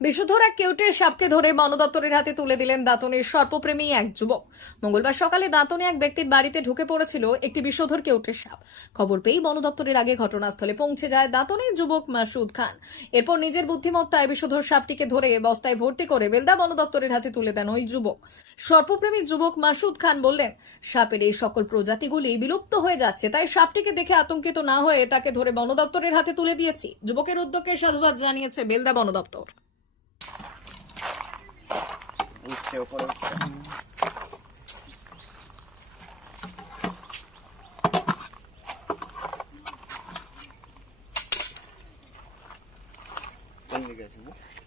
বিশুদ্ধর এক কেউটের সাপকে ধরে বন দপ্তরের হাতে তুলে দিলেন দাঁতনের সর্পপ্রেমী এক যুবক। মঙ্গলবার সকালে দাঁতনে এক ব্যক্তির বাড়িতে ঢুকে পড়েছিল একটি বিষধর কেউটের সাপ। খবর পেয়েই বন দপ্তরের আগে ঘটনাস্থলে পৌঁছে যায় দাঁতনের যুবক মাসুদ খান। এরপর নিজের বুদ্ধিমত্তায় বিষধর সাপটিকে ধরে বস্তায় ভর্তি করে বেলদা বন দপ্তরের হাতে তুলে দেন ওই যুবক। সর্পপ্রেমী যুবক মাসুদ খান বললেন, সাপের এই সকল প্রজাতিগুলি বিলুপ্ত হয়ে যাচ্ছে, তাই সাপটিকে দেখে আতঙ্কিত না হয়ে তাকে ধরে বন দপ্তরের হাতে তুলে দিয়েছি। যুবকের উদ্যোগকে সাধুবাদ জানিয়েছে বেলদা বন দপ্তর উঠছে ওপরে উঠছে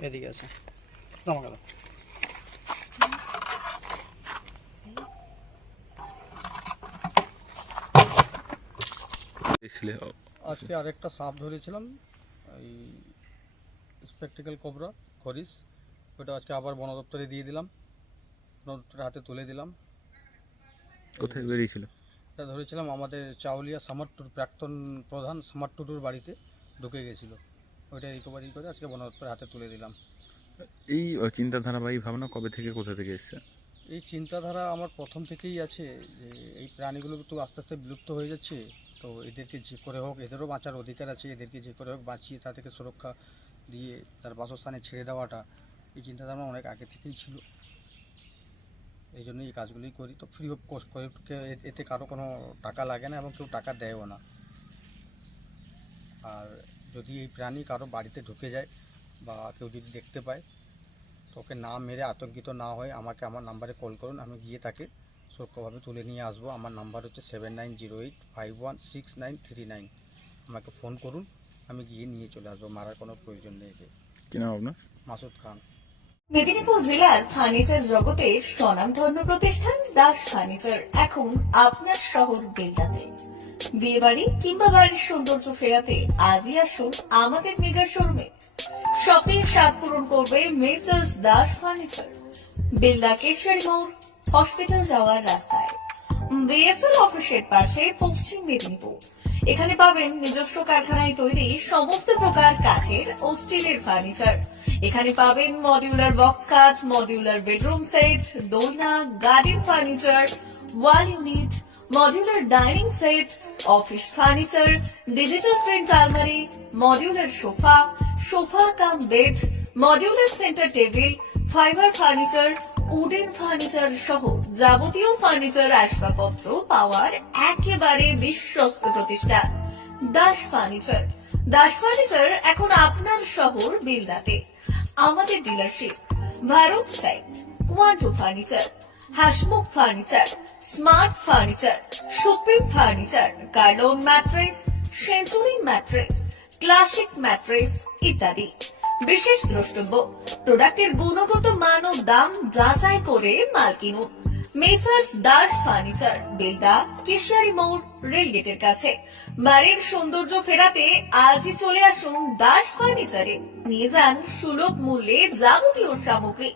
এদিকে আছে। জমা গেল। আজকে আরেকটা সাপ ধরেছিলাম এই স্পেকটিক্যাল কোবরা খরিস। ওটা আজকে আবার বন দপ্তরে দিয়ে দিলাম। বন দপ্তরের হাতে তুলে দিলাম। কোথায় বেরিয়েছিল? এটা ধরেছিলাম আমাদের চাউলিয়া সামারটুর প্রাক্তন প্রধান সামারটুটুর বাড়িতে ঢুকে গেছিল। ওইটা রিকভারি করে আজকে বন দপ্তরের হাতে তুলে দিলাম। এই চিন্তাধারা বা এই ভাবনা কবে থেকে কোথা থেকে এসছে? এই চিন্তাধারা আমার প্রথম থেকেই আছে যে এই প্রাণীগুলো তো আস্তে আস্তে বিলুপ্ত হয়ে যাচ্ছে। তো এদেরকে যে করে হোক এদেরও বাঁচার অধিকার আছে। এদেরকে যে করে হোক বাঁচিয়ে তা থেকে সুরক্ষা দিয়ে তার বাসস্থানে ছেড়ে দেওয়াটা এই চিন্তাধারা অনেক আগে থেকেই ছিল। এই জন্য এই কাজগুলি করি। তো ফ্রি অফ কস্ট করে এতে কারও কোনো টাকা লাগে না এবং কেউ টাকা দেয়ও না। আর যদি এই প্রাণী কারও বাড়িতে ঢুকে যায় বা কেউ যদি দেখতে পায় তো ওকে না মেরে আতঙ্কিত না হয়ে আমাকে আমার নাম্বারে কল করুন। আমি গিয়ে তাকে সুরক্ষাভাবে তুলে নিয়ে আসব। আমার নাম্বার হচ্ছে seven nine zero eight five one six nine three nine আমাকে ফোন করুন। আমি গিয়ে নিয়ে চলে আসব। মারার কোনো প্রয়োজন নেই এতে। কি নাম আপনার? মাসুদ খান। মেদিনীপুর জেলার ফার্নিচার জগতে স্বনামধন্য প্রতিষ্ঠান দাস ফার্নিচার। এখন আপনার শহর বেলদাতে বিয়ে বাড়ি কিংবা বাড়ির সৌন্দর্য ফেরাতে আজই আসুন আমাদের মেগা শোরুমে। শপিং স্বাদ পূরণ করবে মেসার্স দাস ফার্নিচার। বেলদা কেশারি মোড়, হসপিটাল যাওয়ার রাস্তায়। বিএসএল অফিসের পাশে পশ্চিম মেদিনীপুর। এখানে পাবেন নিজস্ব কারখানায় তৈরি সমস্ত প্রকার কাঠের ও স্টিলের ফার্নিচার। এখানে পাবেন modular box cut modular bedroom set দোলনা garden furniture wall unit modular dining set office furniture digital print আলমারি modular sofa sofa cum bed modular centre table fibre furniture wooden furniture সহ যাবতীয় ফার্নিচার আসবাবপত্র পাওয়ার একেবারে বিশ্বস্ত প্রতিষ্ঠান। দাস ফার্নিচার দাস ফার্নিচার এখন আপনার শহর বিলদাতে। আমাদের dealership Bharat side Quanto furniture Hasmukh furniture smart furniture supreme furniture Kurlon mattress century mattress classic mattress ইত্যাদি। বিশেষ দ্রষ্টব্য প্রোডাক্টের গুণগত মান ও দাম যাচাই করে মাল কিনুন। মেসার্স দাস ফার্নিচার, বেলদা কেশিয়ারি মোড় রেলগেটের কাছে। বাড়ির সৌন্দর্য ফেরাতে আজই চলে আসুন দাস ফার্নিচারে। নিয়ে যান সুলভ মূল্যে যাবতীয় সামগ্রী।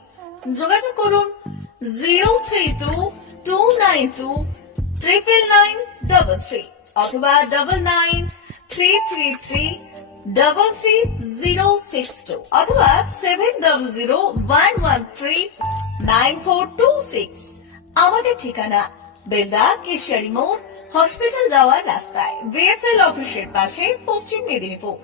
যোগাযোগ করুন zero three two two nine two triple nine double three অথবা double nine three three three double three zero six two অথবা seven double zero one one three nine four two six. আমাদের ঠিকানা বেদা কেশিয়ারি মোড় হসপিটাল যাওয়ার রাস্তায় BSL অফিসের পাশে পশ্চিম মেদিনীপুর।